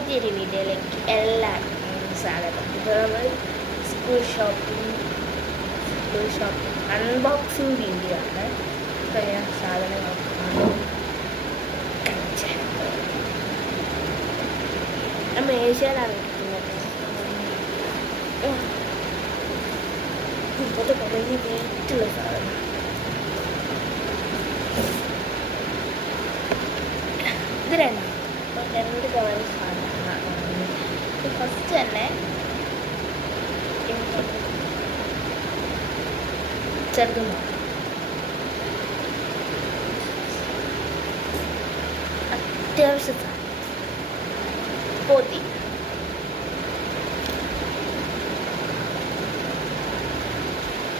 പുതിയൊരു വീഡിയോയിലേക്ക് എല്ലാവർക്കും സ്വാഗതം. ഇപ്പോൾ നമ്മൾ സ്കൂൾ ഷോപ്പിംഗ് അൺബോക്സിങ് വീഡിയോ ആണ്. ഇപ്പോൾ ഞാൻ സാധനങ്ങളൊക്കെ മേശയിലാണ് ഇരിക്കുന്നത്. ഇപ്പോഴത്തെ കുറേ വെയിറ്റുള്ള സാധനം. ഇത് രണ്ട് കവർ സാധനങ്ങളാണ്. ഫസ്റ്റ് തന്നെ ചെറുതും അത്യാവശ്യ സാധനം പൊതി.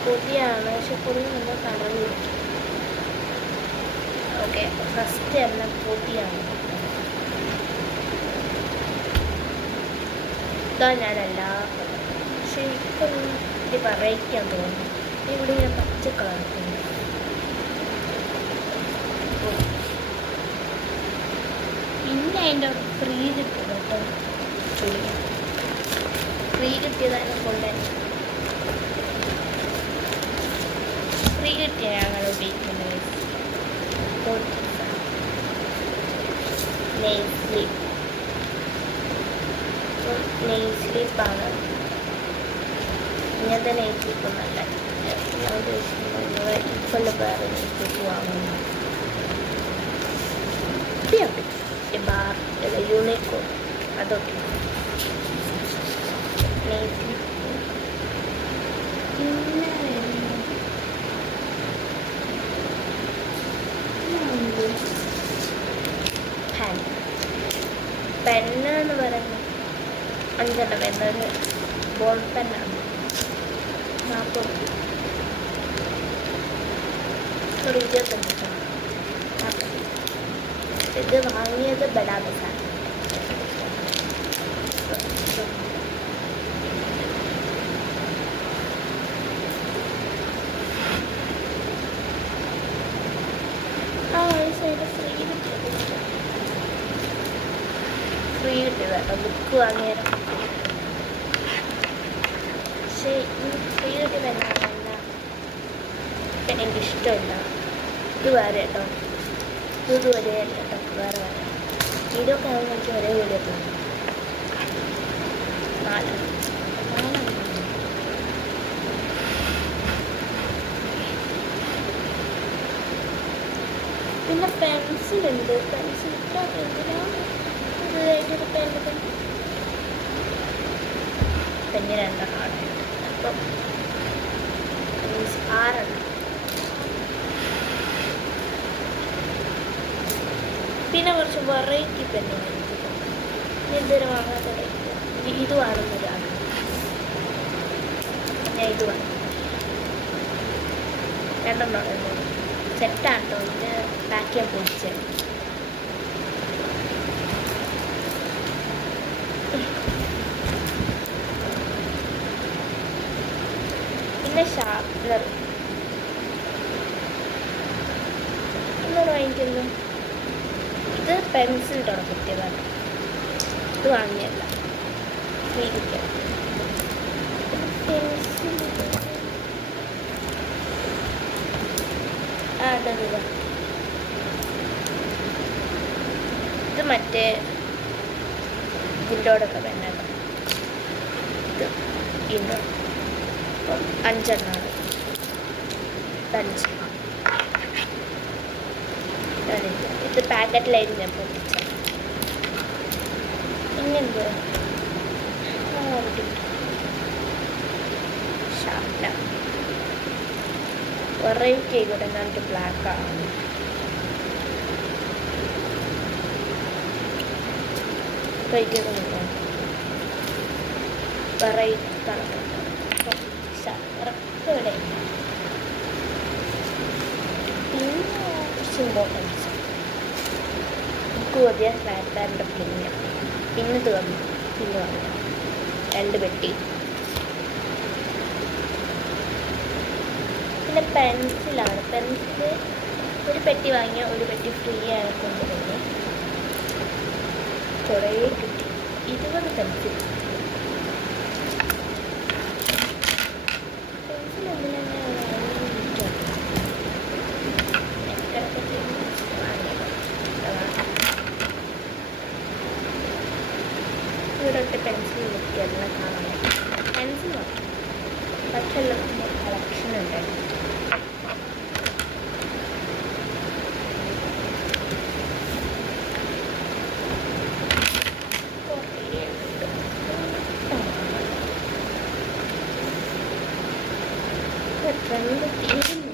പൊതിയാണ്, പക്ഷെ പൊതി നമ്മൾ കളഞ്ഞു. ഓക്കെ, ഫസ്റ്റ് തന്നെ പൊതിയാണ്. ഇതാ ഞാൻ എല്ലാ പക്ഷെ ഇപ്പം ഇത് വെറൈറ്റിയാൻ തോന്നുന്നു. ഇവിടെ ഞാൻ പച്ച കളർ പിന്നെ അതിൻ്റെ ഫ്രീ കിട്ടും കേട്ടോ. ഫ്രീ കിട്ടിയതാണ് കൊണ്ട് ഫ്രീ കിട്ടിയ ഞങ്ങൾ ഉപയോഗിക്കുന്നത് നെയ് സ്ലീപ്പാണ്. ഇങ്ങനത്തെ നെയ് സ്ലീപ്പ് നല്ല ഇപ്പോൾ വേറെ നെയ് സ്ലീപ്പ് വാങ്ങുന്നു. ബാർ യൂണിക്കോൺ അതൊക്കെ നെയ് സ്ലീപ്പ്. പിന്നെ പെന്ന് എന്ന് പറയുന്നത് 5 എന്നൊരു ബോൾ പെന്നാണ്. 40 ഒരു 25. ഇത് വാങ്ങിയത് ബഡാ ബസാർ. ഫ്രീ കിട്ടിയത് കേട്ടോ. ബുക്ക് വാങ്ങിയാലും പക്ഷേ ഈ ഫ്രീ കിട്ടിയത് എന്നാ എനിക്കിഷ്ടമില്ല. ഇത് വേറെ കേട്ടോ. ഇത് ഒരേ അല്ല കേട്ടോ, വേറെ വേറെ. ഇതൊക്കെ ആകുമ്പോൾ എനിക്ക് ഒരേ വീഡിയോ തോന്നും. 4 പിന്നെ പെൻസിലുണ്ട്. പെൻസിൽ എന്തിനാണ് പെന്ന് 2 അപ്പം 6. പിന്നെ കുറച്ച് വെറൈറ്റി പെണ്ണുങ്ങൾ എന്തൊരു വാങ്ങാത്ത ഇത് വാങ്ങുന്നതാണ്. ഞാൻ ഇത് വാങ്ങി 2 സെറ്റാണ് കേട്ടോ. ഇത് പാക്ക് ചെയ്യാൻ പൊടിച്ചത്. പിന്നെ ഷാർപ്നർ എന്നോട് വാങ്ങിക്കുന്നു. ഇത് പെൻസിൽ കിട്ടിയതാണ്. ഇത് വാങ്ങിയല്ല, ഫ്രീ കിട്ടിയ പെൻസിൽ. ഇത് മറ്റേ ഇതിൻ്റെയോടൊക്കെ പെണ്ണാണ്. ഇത് ഇന്ന് 5 എണ്ണമാണ്. 5. ഇത് പാക്കറ്റിലായിരുന്നു ഞാൻ പൊട്ടിച്ച. ഇങ്ങനെന്തോ ഷാർപ്നർ വെറൈറ്റി ആയിക്കോട്ടെ. എന്നിട്ട് ബ്ലാക്കാണ്. വെറൈറ്റി കളർ ഇവിടെ. പിന്നെ ഇമ്പോർട്ടൻസ് ബുക്ക് മതിയ സ്നാപ്ചാറ്റിൻ്റെ പിന്നെ തീർന്നു. പിന്നെ വാങ്ങി 2 പെട്ടി. പിന്നെ പെൻസിലാണ്. പെൻസിൽ ഒരു പെട്ടി വാങ്ങിയ ഒരു പെട്ടി ഫ്രീ ആണ് കൊണ്ടുപോയി. കുറേ കിട്ടി. 20 പെൻസിൽ ഇവിടൊക്കെ പെൻസിൽ നോക്കിയെല്ലാം കാണാൻ പെൻസിൽ നോക്കാം പക്ഷെല്ലാം കളക്ഷൻ ഉണ്ട് ട്രെൻഡ് തീരുന്നു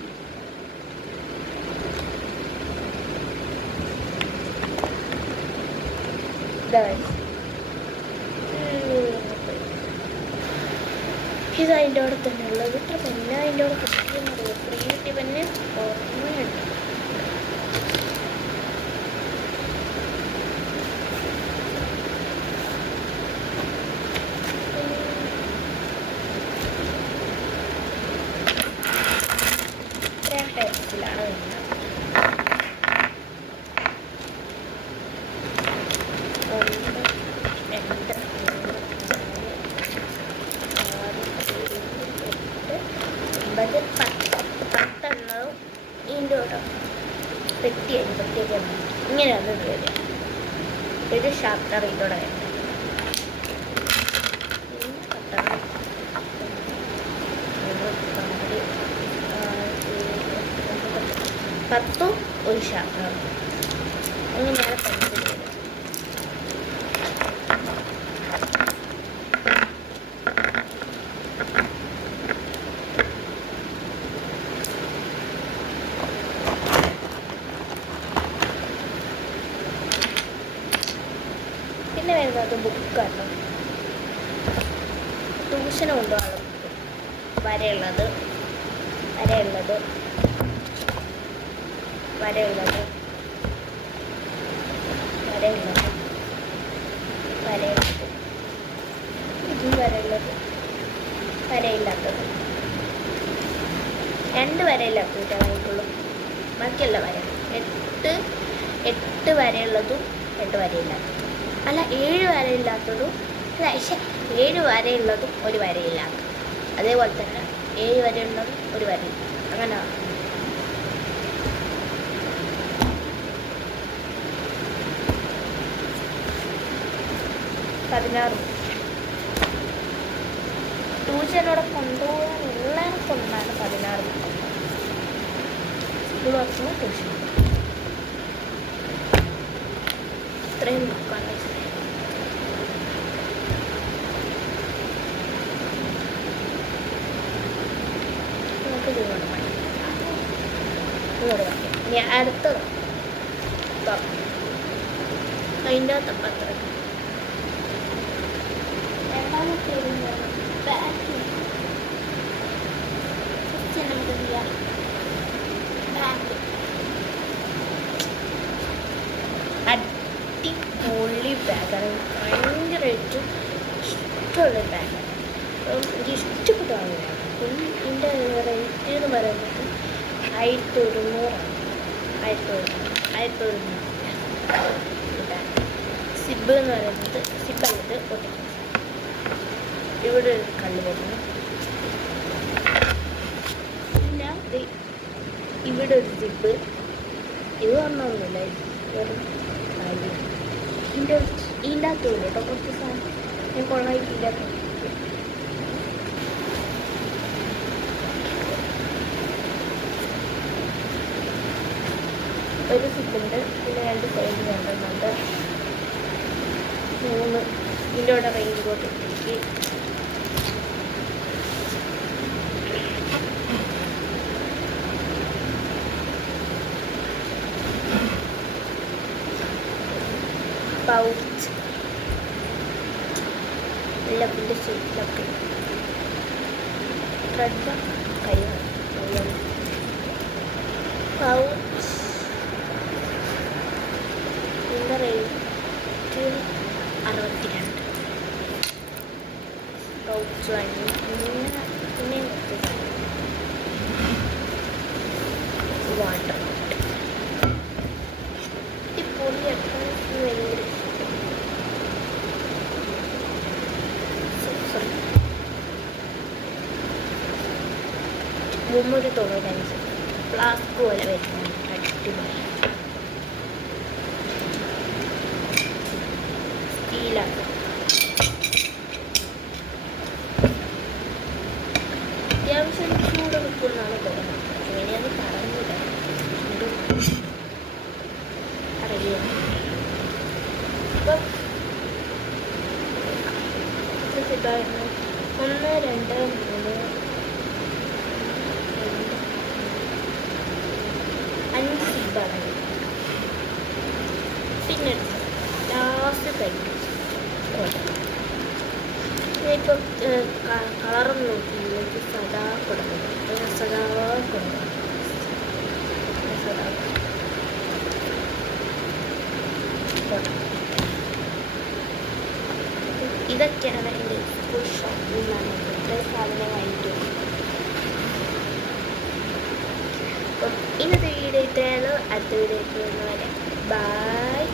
ഇത് അതിൻ്റെ അവിടെ തന്നെ ഉള്ളത് ഇത്ര പിന്നെ അതിൻ്റെ അവിടെ കിട്ടുന്നത് ഫ്രീ കിട്ടി പിന്നെ ഓർമ്മയുണ്ട് ടൈപ്പിലാണ് വരുന്നത് പത്തെണ്ണവും ഇതിൻ്റെ കൂടെ പെട്ടിയൊക്കെ ഇങ്ങനെയാണ് ഇത് വരിക ഇത് ഷാർട്ടർ ഇതോടെ വരുന്നത് പത്തും ഒരു ഷാർട്ടർ അങ്ങനെയാണ് പെൻസിൽ വരിക പിന്നെ വരുന്നത് ബുക്കാണ് ട്യൂഷന് കൊണ്ടുപോകാനുള്ള ബുക്ക് വരെയുള്ളത് ഇതും വരയില്ലാത്തത് 2 വരയില്ലാത്തത് വാങ്ങിക്കുള്ളൂ ബാക്കിയല്ല വര 8 വരെയുള്ളതും 2 വരയില്ലാത്തതും അല്ല 7 വരയില്ലാത്തതും അല്ല 7 വരയുള്ളതും 1 വരയില്ലാത്തതും അതേപോലെ തന്നെ 7 വരെയുള്ളതും 1 വരയില്ല അങ്ങനെ 16 ട്യൂഷനോടെ കൊണ്ടുപോകാനുള്ളതിനെ കൊണ്ടാണ് 16 സ്കൂൾ വർക്കിന് ട്യൂഷൻ ഇത്രയും ബുക്കാണ് നമുക്ക് ഇതുകൊണ്ട് പഠിക്കാം ഇനി അടുത്തത് അതിൻ്റെ അകത്ത് പത്രം അടിപൊളി ബാഗാണ് ഭയങ്കരമായിട്ട് ഇഷ്ടമുള്ള ബാഗാണ് എനിക്ക് ഇഷ്ടപ്പെട്ടതാണ് ഇതിൻ്റെ റേറ്റ് എന്ന് പറയുന്നത് 1100 സിബ് എന്ന് പറയുന്നത് സിബല്ലത് ഒട്ടിക്കുന്നത് ഇവിടെ ഒരു കല്ല് വരുന്നു പിന്നെ ഇവിടെ ഒരു സിബ് ഇത് പറഞ്ഞൊന്നുമില്ല ഇതിൻ്റെ അകത്തുള്ളൂ കേട്ടോ കുറച്ച് സാധനം ഞാൻ കൊള്ളായിട്ടില്ല ഒരു സിബുണ്ട് പിന്നെ 2 സൈഡ് രണ്ടെണ്ണുണ്ട് 3 ഇതിൻ്റെ കൂടെ റെയിൻ കോട്ട് ഇട്ടിട്ട് പൗച്ച് ലബിൻ്റെ ഷീറ്റിലൊക്കെ ത്രെഡ് കൈയാണ് പൗച്ച് ഇതിൻ്റെ റേറ്റ് 62 പൗച്ച് വാങ്ങി പിന്നെ വാട്ടർ ഈ പൊടിയൊക്കെ ഭയങ്കര 395 ഫ്ലാസ്ക് പോലെ വരുന്നത് അടിപൊളി സ്റ്റീലാണ്. അത്യാവശ്യം ചൂട് നിൽക്കുന്നതാണ് തോന്നുന്നത്. അങ്ങനെയാണ് പറഞ്ഞത്. അറിയാം. അപ്പം 1 2 3 5 സിബാണ്. പിന്നെ ലാസ്റ്റ് കഴിഞ്ഞു. ഇപ്പം കളറും നോക്കി എനിക്ക് സദാ കൊടുക്കണം. സദാ കൊടുക്കണം. ഇതൊക്കെയാണ് എൻ്റെ സ്കൂൾ ഷോപ്പിൽ നിന്നാണ് ഇത്രയും സാധനം വാങ്ങിക്കുന്നത്. അപ്പം ഇന്നത്തെ വീഡിയോ ഇത്രയാണ്. അടുത്ത വീഡിയോ വരെ ബൈ.